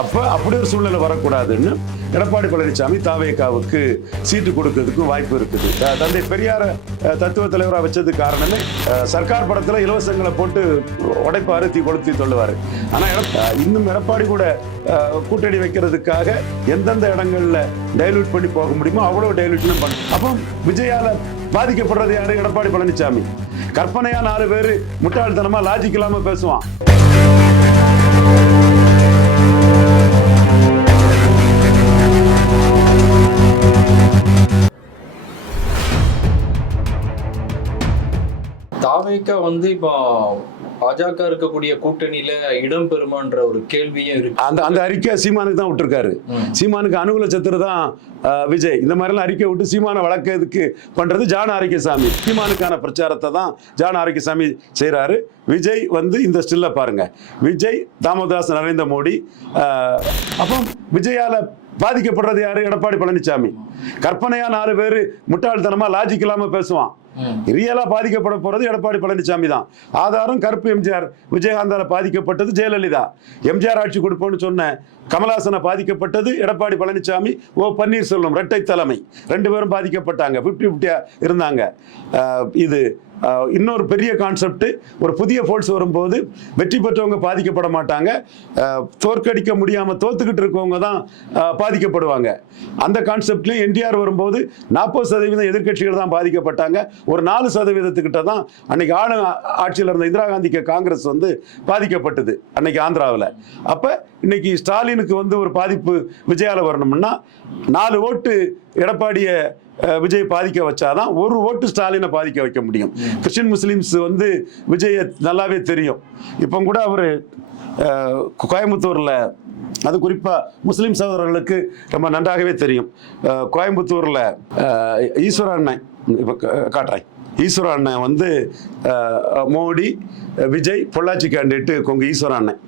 அப்போ அப்படி ஒரு சூழ்நிலை வரக்கூடாதுன்னு எடப்பாடி பழனிசாமி தாவேகாவுக்கு சீட்டு கொடுக்கறதுக்கும் வாய்ப்பு இருக்குது. தந்தை பெரியார தத்துவ தலைவராக வச்சது காரணமே சர்க்கார் படத்தில் இலவசங்களை போட்டு உடைப்பாரு தீ கொளுத்தி சொல்லுவார் ஆனால் இன்னும் எடப்பாடி கூட கூட்டணி வைக்கிறதுக்காக எந்தெந்த இடங்கள்ல டைலூட் பண்ணி போக முடியுமோ அவ்வளோ டைலூஷனும் பண்ணும் அப்போ விஜயால பாதிக்கப்படுறது யாரு? எடப்பாடி பழனிசாமி. கற்பனையா நாலு பேர் முட்டாள்தனமா லாஜிக் இல்லாம பேசுவான். தாவேக்கா வந்து இப்போ பாஜக இருக்கக்கூடிய கூட்டணியில இடம் பெறுமான்ற ஒரு கேள்வியும் இருக்கு. அந்த அந்த அறிக்கை சீமானுக்கு தான் விட்டுருக்காரு. சீமானுக்கு அனுகூல சத்துரு தான் விஜய். இந்த மாதிரிலாம் அறிக்கை விட்டு சீமானை வளர்க்கறதுக்கு பண்றது? ஜான ஆரோக்கியசாமி. சீமானுக்கான பிரச்சாரத்தை தான் ஜான ஆரோக்கியசாமி செய்றாரு. விஜய் வந்து இந்த ஸ்டில்ல பாருங்க. விஜய் தாமோதாஸ் நரேந்திர மோடி அப்போ விஜயால பாதிக்கப்படுறது யாரு? எடப்பாடி பழனிசாமி கற்பனையா நாலு பேர் முட்டாள்தனமா லாஜிக் இல்லாம பேசுவான். ரியலா பாதிக்கப்பட போறது எடப்பாடி பழனிசாமி தான். ஆதாரம் கருப்பு எம்ஜிஆர். விஜயகாந்தால பாதிக்கப்பட்டது ஜெயலலிதா. எம்ஜிஆர் ஆட்சி கொடுப்போம்னு சொன்ன கமலாசனை பாதிக்கப்பட்டது எடப்பாடி பழனிசாமி. ஓ பன்னீர்செல்வம் இரட்டை தலைமை. ரெண்டு பேரும் பாதிக்கப்பட்டாங்க. பிப்டி பிப்டியா இருந்தாங்க. இது இன்னொரு பெரிய கான்செப்ட் ஒரு புதிய ஃபோர்ஸ் வரும்போது வெற்றி பெற்றவங்க பாதிக்கப்பட மாட்டாங்க. தோற்கடிக்க முடியாமல் தோத்துக்கிட்டு இருக்கவங்க தான் பாதிக்கப்படுவாங்க. அந்த கான்செப்ட்லையும் என்டிஆர் வரும்போது நாற்பது சதவீதம் எதிர்கட்சிகள் தான் பாதிக்கப்பட்டாங்க. ஒரு நாலு சதவீதத்துக்கிட்ட தான் அன்னைக்கு ஆளு ஆட்சியில் இருந்த இந்திரா காந்திக்கு காங்கிரஸ் வந்து பாதிக்கப்பட்டது அன்னைக்கு ஆந்திராவில். அப்போ இன்னைக்கு ஸ்டாலினுக்கு வந்து ஒரு பாதிப்பு விஜயால வரணும்னா நாலு ஓட்டு எடப்பாடியை விஜய் பாதிக்க வச்சாதான் ஒரு ஓட்டு ஸ்டாலினை பாதிக்க வைக்க முடியும். கிறிஸ்டின் முஸ்லீம்ஸ் வந்து விஜயை நல்லாவே தெரியும். இப்போ கூட அவர் கோயம்புத்தூரில் அது குறிப்பாக முஸ்லீம் சகோதரர்களுக்கு ரொம்ப நன்றாகவே தெரியும். கோயம்புத்தூரில் ஈஸ்வர அண்ணன் இப்போ காட்டுறேன். ஈஸ்வர அண்ணன் வந்து மோடி விஜய் பொள்ளாச்சி கேண்டிடேட்டு கொங்கு ஈஸ்வர அண்ணன்.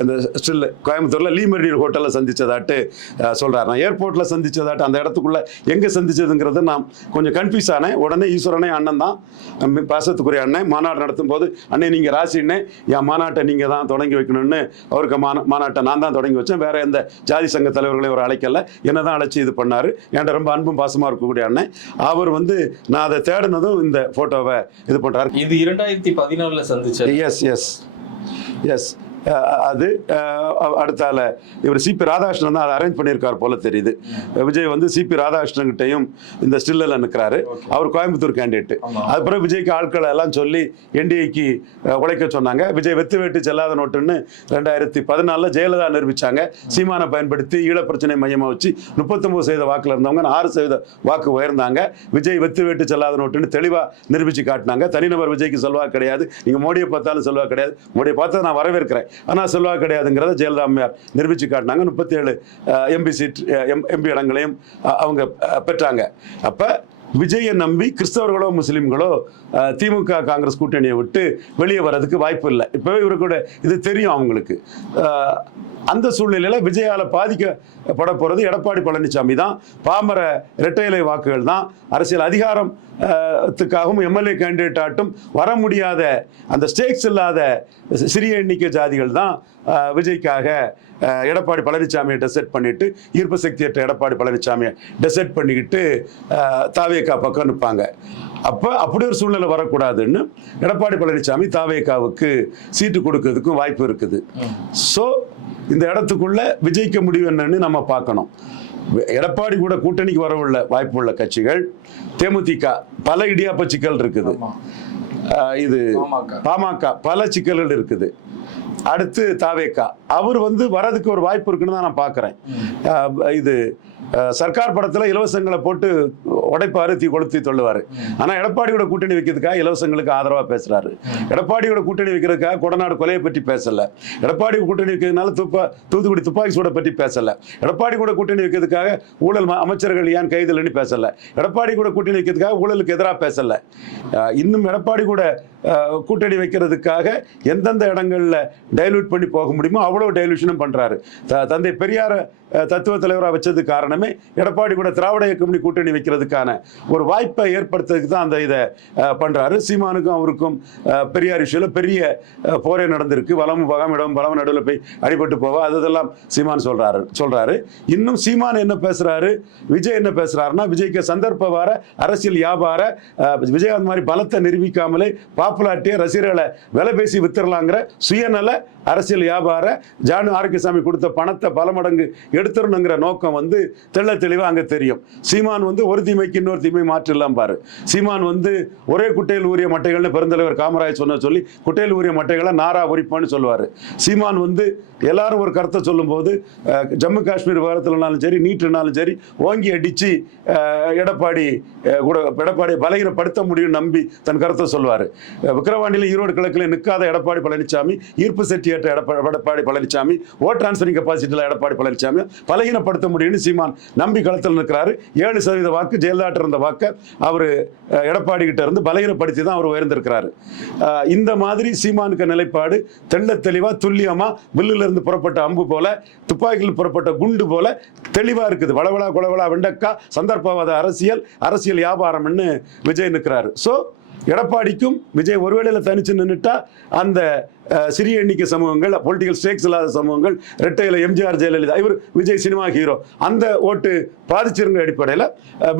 இந்த ஸ்டில் கோயம்புத்தூரில் லீ மெரிடியல் ஹோட்டலில் சந்திச்சதாட்டு அஹ், சொல்றாரு. நான் ஏர்போர்ட்டில் சந்திச்சதாட்டு அந்த இடத்துக்குள்ள எங்கே சந்திச்சதுங்கிறது நான் கொஞ்சம் கன்ஃபியூஸ் ஆனேன். உடனே ஈஸ்வரனே அண்ணன் தான். பாசத்துக்குரிய அண்ணன். மாநாடு நடத்தும் போது அண்ணே நீங்கள் ராசிண்ணே என் மாநாட்டை நீங்கள் தான் தொடங்கி வைக்கணும்னு அவருக்கு மான மாநாட்டை நான் தான் தொடங்கி வச்சேன். வேற எந்த ஜாதி சங்க தலைவர்களையும் அவர் அழைக்கல. என்ன தான் அழைச்சி இது பண்ணார். என்கிட்ட ரொம்ப அன்பும் பாசமாக இருக்கக்கூடிய அண்ணன். அவர் வந்து நான் அதை தேடினதும் இந்த ஃபோட்டோவை இது பண்ணுறாரு இது இரண்டாயிரத்தி பதினாலுல சந்திச்ச எஸ் எஸ் எஸ் அது அடுத்தால இவர் சிபி ராதாகிருஷ்ணன் தான் அதை அரேஞ்ச் பண்ணியிருக்கார் போல தெரியுது. விஜய் வந்து சிபி ராதாகிருஷ்ணன் கிட்டையும் இந்த ஸ்டில்லில் நிற்கிறாரு அவர் கோயம்புத்தூர் கேண்டிடேட் ஆமா. அது பிறகு விஜய்க்கு ஆட்களை எல்லாம் சொல்லி என்டிஏக்கு உழைக்க சொன்னாங்க. விஜய் வெத்து வேட்டு செல்லாத நோட்டுன்னு ரெண்டாயிரத்தி பதினாலில் ஜெயலலிதா நிரூபிச்சாங்க. சீமானை பயன்படுத்தி ஈழப் பிரச்சனை மையமாக வச்சு முப்பத்தொம்பது சதவீத வாக்கில் இருந்தவங்க ஆறு சதவீத வாக்கு உயர்ந்தாங்க. விஜய் வெத்து வேட்டு செல்லாத நோட்டுன்னு தெளிவாக நிரூபிச்சு காட்டினாங்க. தனிநபர் விஜய்க்கு செல்வாக்கு கிடையாது. நீங்கள் மோடியை பார்த்தாலும் செல்வாக்கு கிடையாது. மோடியை பார்த்தா நான் வரவேற்கிறேன். ஆனால் செல்வாக்கு கிடையாதுங்கிறத ஜெயலலிதா நிரூபித்து நிரூபிச்சு காட்டினாங்க. முப்பத்தி ஏழு எம்பி சீட் எம் எம்பி இடங்களையும் அவங்க பெற்றாங்க. அப்போ விஜயை நம்பி கிறிஸ்தவர்களோ முஸ்லீம்களோ திமுக காங்கிரஸ் கூட்டணியை விட்டு வெளியே வர்றதுக்கு வாய்ப்பு இல்லை. இப்போவே இவருக்கூட இது தெரியும் அவங்களுக்கு. அந்த சூழ்நிலையில் விஜயால பாதிக்கப்பட போகிறது எடப்பாடி பழனிசாமி தான். பாமர இரட்டை இலை வாக்குகள் தான். அரசியல் அதிகாரம் த்துக்காகவும் எம்எல்ஏ கேண்டிடேட் ஆட்டும் வர முடியாத அந்த ஸ்டேக்ஸ் இல்லாத சிறிய எண்ணிக்கை ஜாதிகள் தான் விஜய்க்காக எடப்பாடி பழனிசாமியை டெசைட் பண்ணிட்டு ஈர்ப்பு சக்தியற்ற எடப்பாடி பழனிசாமியை டெசைட் பண்ணிக்கிட்டு தாவே தாவேக்கா பக்கம் நிற்பாங்க. அப்போ அப்படி ஒரு சூழ்நிலை வரக்கூடாதுன்னு எடப்பாடி பழனிசாமி தாவேக்காவுக்கு சீட்டு கொடுக்கறதுக்கும் வாய்ப்பு இருக்குது. ஸோ இந்த இடத்துக்குள்ள விஜயிக்க முடிவு என்னன்னு நம்ம பார்க்கணும். எடப்பாடி கூட கூட்டணிக்கு வரவுள்ள வாய்ப்புள்ள கட்சிகள் தேமுதிக பல இடியாப்ப சிக்கல் இருக்குது. இது பாமக. பல சிக்கல்கள் இருக்குது. அடுத்து தாவேக்கா. அவர் வந்து வரதுக்கு ஒரு வாய்ப்பு இருக்குன்னு தான் நான் பார்க்குறேன். இது சர்க்கார் படத்தில் இலவசங்களை போட்டு உடைப்பாரு தீ கொளுத்தி தொள்ளுவார் ஆனால் எடப்பாடியோட கூட்டணி வைக்கிறதுக்காக இலவசங்களுக்கு ஆதரவாக பேசுறாரு. எடப்பாடியோட கூட்டணி வைக்கிறதுக்காக கொடநாடு கொலையை பற்றி பேசல. எடப்பாடி கூட்டணி வைக்கிறதுனால துப்பா தூத்துக்குடி துப்பாக்கி சூடை பற்றி பேசல. எடப்பாடி கூட கூட்டணி வைக்கிறதுக்காக ஊழல் அமைச்சர்கள் ஏன் கைதில்னு பேசல. எடப்பாடி கூட கூட்டணி வைக்கிறதுக்காக ஊழலுக்கு எதிராக பேசல. இன்னும் எடப்பாடி கூட கூட்டணி வைக்கிறதுக்காக எந்தெந்த இடங்களில் டைலூட் பண்ணி போக முடியுமோ அவ்வளோ டைலூஷனும் பண்ணுறாரு த- தந்தை பெரியார தத்துவ தலைவராக வச்சது காரணமே எல்லாருமே எடப்பாடி கூட திராவிட இயக்கம் கூட்டணி வைக்கிறதுக்கான ஒரு வாய்ப்பை ஏற்படுத்துறதுக்கு தான் அந்த இதை பண்ணுறாரு பண்றாரு. சீமானுக்கும் அவருக்கும் பெரியார் விஷயம்ல பெரிய போரே நடந்திருக்கு. வளமும் பகம் இடம் பலம் நடுவில் போய் அடிபட்டு போவா. அதெல்லாம் சீமான் சொல்றாரு சொல்றாரு. இன்னும் சீமான் என்ன பேசுறாரு? விஜய் என்ன பேசுறாருன்னா விஜய்க்கு சந்தர்ப்ப வார அரசியல் வியாபார விஜயகாந்த் மாதிரி பலத்தை நிரூபிக்காமலே பாப்புலாரிட்டியை ரசிகர்களை விலை பேசி வித்துடலாங்கிற சுயநல அரசியல் வியாபார ஜானு ஆரோக்கியசாமி கொடுத்த பணத்தை பல மடங்கு எடுத்துடணுங்கிற நோக்கம் வந்து தெள்ள தெளிவாக அங்கே தெரியும். சீமான் வந்து ஒரு தீமைக்கு இன்னொரு தீமை மாற்றிடலாம் பாரு. சீமான் வந்து ஒரே குட்டையில் ஊறிய மட்டைகள்னு பெருந்தலைவர் காமராஜ் சொன்ன சொல்லி குட்டையில் ஊறிய மட்டைகளை நாரா உரிப்பான்னு சொல்லுவார். சீமான் வந்து எல்லாரும் ஒரு கருத்தை சொல்லும்போது ஜம்மு காஷ்மீர் விவகாரத்துலனாலும் சரி நீட்டுனாலும் சரி ஓங்கி அடித்து எடப்பாடி கூட எடப்பாடியை பலகீனப்படுத்த முடியும் நம்பி தன் கருத்தை சொல்வார் விக்கிரவாண்டியில் ஈரோடு கிழக்கில் நிற்காத எடப்பாடி பழனிசாமி ஈர்ப்பு சக்தி ஏற்ற எடப்பா எடப்பாடி பழனிசாமி ஓட் டிரான்ஸ்ஃபரிங் கெப்பாசிட்டியில் எடப்பாடி பழனிசாமி பலகீனப்படுத்த முடியும்னு சீமான் நம்பி களத்தில் நிற்கிறாரு. ஏழு சதவீத வாக்கு ஜெயலலிதா இருந்த வாக்கை அவர் எடப்பாடி கிட்ட இருந்து பலகீனப்படுத்தி தான் அவர் உயர்ந்திருக்கிறாரு. இந்த மாதிரி சீமானுக்கு நிலைப்பாடு தெள்ள தெளிவாக துல்லியமாக வில்லுல இருந்து புறப்பட்ட அம்பு போல துப்பாக்கியில் புறப்பட்ட குண்டு போல தெளிவாக இருக்குது. வளவளா குளவளா வெண்டக்கா சந்தர்ப்பவாத அரசியல் அரசியல் வியாபாரம்னு விஜய் நிற்கிறாரு. ஸோ எடப்பாடிக்கும் விஜய் ஒருவேளையில் தனிச்சு நின்றுட்டா அந்த சிறிய எண்ணிக்கை சமூகங்கள் பொலிட்டிக்கல் ஸ்டேக்ஸ் இல்லாத சமூகங்கள் ரெட்டையில் எம்ஜிஆர் ஜெயலலிதா இவர் விஜய் சினிமா ஹீரோ. அந்த ஓட்டு பாதிச்சிருங்க அடிப்படையில்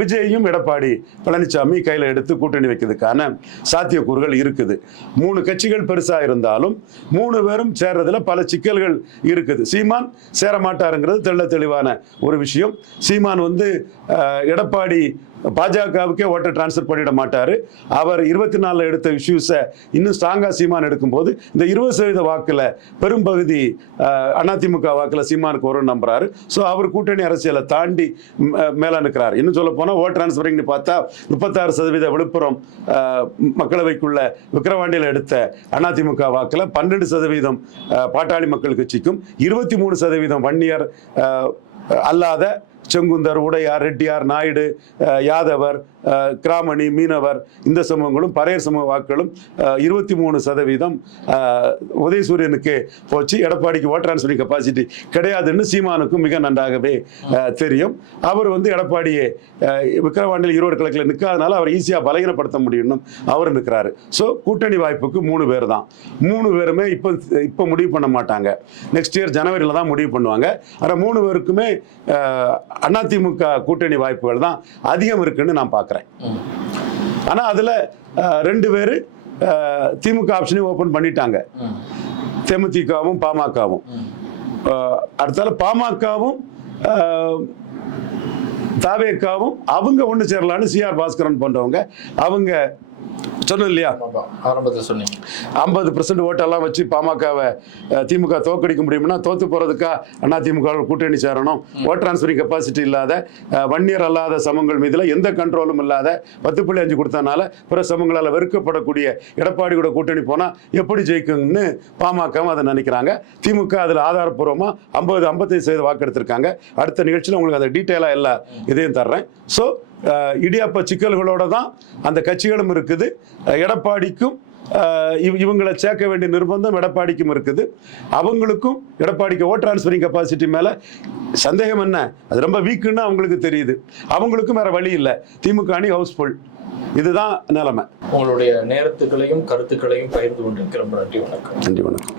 விஜயையும் எடப்பாடி பழனிசாமி கையில் எடுத்து கூட்டணி வைக்கிறதுக்கான சாத்தியக்கூறுகள் இருக்குது. மூணு கட்சிகள் பெருசாக இருந்தாலும் மூணு பேரும் சேர்றதுல பல சிக்கல்கள் இருக்குது. சீமான் சேர மாட்டாருங்கிறது தெள்ள தெளிவான ஒரு விஷயம். சீமான் வந்து எடப்பாடி பாஜகவுக்கே ஓட்டை டிரான்ஸ்ஃபர் பண்ணிட மாட்டார். அவர் இருபத்தி நாலில் எடுத்த இஷ்யூஸை இன்னும் ஸ்ட்ராங்காக சீமான் எடுக்கும்போது இந்த இருபது சதவீத வாக்கில் பெரும்பகுதி அதிமுக வாக்கில் சீமானுக்கு வரும் நம்புறாரு. ஸோ அவர் கூட்டணி அரசியலை தாண்டி மேலே நிற்கிறார் இன்னும் சொல்ல போனால் ஓட் டிரான்ஸ்ஃபரிங்னு பார்த்தா முப்பத்தாறு சதவீத விழுப்புரம் மக்களவைக்குள்ள விக்கிரவாண்டியில் எடுத்த அதிமுக வாக்கில் பன்னெண்டு சதவீதம் பாட்டாளி மக்கள் கட்சிக்கும் இருபத்தி மூணு சதவீதம் வன்னியர் அல்லாத செங்குந்தர் உடையார் ரெட்டியார் நாயுடு யாதவர் கிராமணி மீனவர் இந்த சமூகங்களும் பறையர் சமூக வாக்குகளும் இருபத்தி மூணு சதவீதம் உதயசூரியனுக்கு போச்சு. எடப்பாடிக்கு ஓட் சொல்லி கெப்பாசிட்டி கிடையாதுன்னு சீமானுக்கும் மிக நன்றாகவே தெரியும். அவர் வந்து எடப்பாடியை அஹ், விக்கிரவாண்டியில் ஈரோடு கிழக்கில் நிற்காதனால அவர் ஈஸியாக பலகீனப்படுத்த முடியும்னு அவர் நிற்கிறாரு ஸோ கூட்டணி வாய்ப்புக்கு மூணு பேர் தான். மூணு பேருமே இப்போ இப்போ முடிவு பண்ண மாட்டாங்க. நெக்ஸ்ட் இயர் ஜனவரியில் தான் முடிவு பண்ணுவாங்க. ஆனால் மூணு பேருக்குமே அதிமுக கூட்டணி வாய்ப்புகள் தான் அதிகம் இருக்குன்னு நான் பார்க்குறேன். ஆனால் அதில் ரெண்டு பேர் திமுக ஆப்ஷனையும் ஓப்பன் பண்ணிட்டாங்க. தேமுதிகவும் பாமகவும். அடுத்தால பாமகவும் தாவேக்காவும் அவங்க ஒன்று சேரலான்னு சிஆர் பாஸ்கரன் போன்றவங்க அவங்க சொன்னோம் இல்லையா ஆரம்பத்தில் சொன்னீங்க. ஐம்பது பர்சன்ட் ஓட்டெல்லாம் வச்சு பாமகவை திமுக தோக்கடிக்க முடியும்னா தோத்து போகிறதுக்கா அண்ணா திமுக கூட்டணி சேரணும். ஓட் டிரான்ஸ்ஃபரிங் கெப்பாசிட்டி இல்லாத வன்னியர் அல்லாத சமங்கள் மீதில் எந்த கண்ட்ரோலும் இல்லாத பத்து புள்ளி அஞ்சு கொடுத்தனால பிற சமங்களால் வெறுக்கப்படக்கூடிய எடப்பாடி கூட கூட்டணி போனால் எப்படி ஜெயிக்கும்னு பாமகவும் அதை நினைக்கிறாங்க. திமுக அதில் ஆதாரப்பூர்வமாக ஐம்பது ஐம்பத்தைந்து சதவீத வாக்கு எடுத்திருக்காங்க அடுத்த நிகழ்ச்சியில் உங்களுக்கு அந்த டீட்டெயிலாக எல்லா இதையும் தர்றேன். ஸோ இடியாப்ப சிக்கல்களோட தான் அந்த கட்சிகளும் இருக்குது. எடப்பாடிக்கும் இவங்களை சேர்க்க வேண்டிய நிர்பந்தம் எடப்பாடிக்கும் இருக்குது. அவங்களுக்கும் எடப்பாடிக்கு ஓட் டிரான்ஸ்ஃபரிங் கெப்பாசிட்டி மேலே சந்தேகம் என்ன? அது ரொம்ப வீக்குன்னு அவங்களுக்கு தெரியுது. அவங்களுக்கும் வேற வழி இல்லை. திமுக அணி ஹவுஸ்ஃபுல் இதுதான் நிலைமை. உங்களுடைய நேரத்துக்களையும் கருத்துக்களையும் பகிர்ந்து கொண்டிருக்கிற நன்றி வணக்கம். நன்றி வணக்கம்.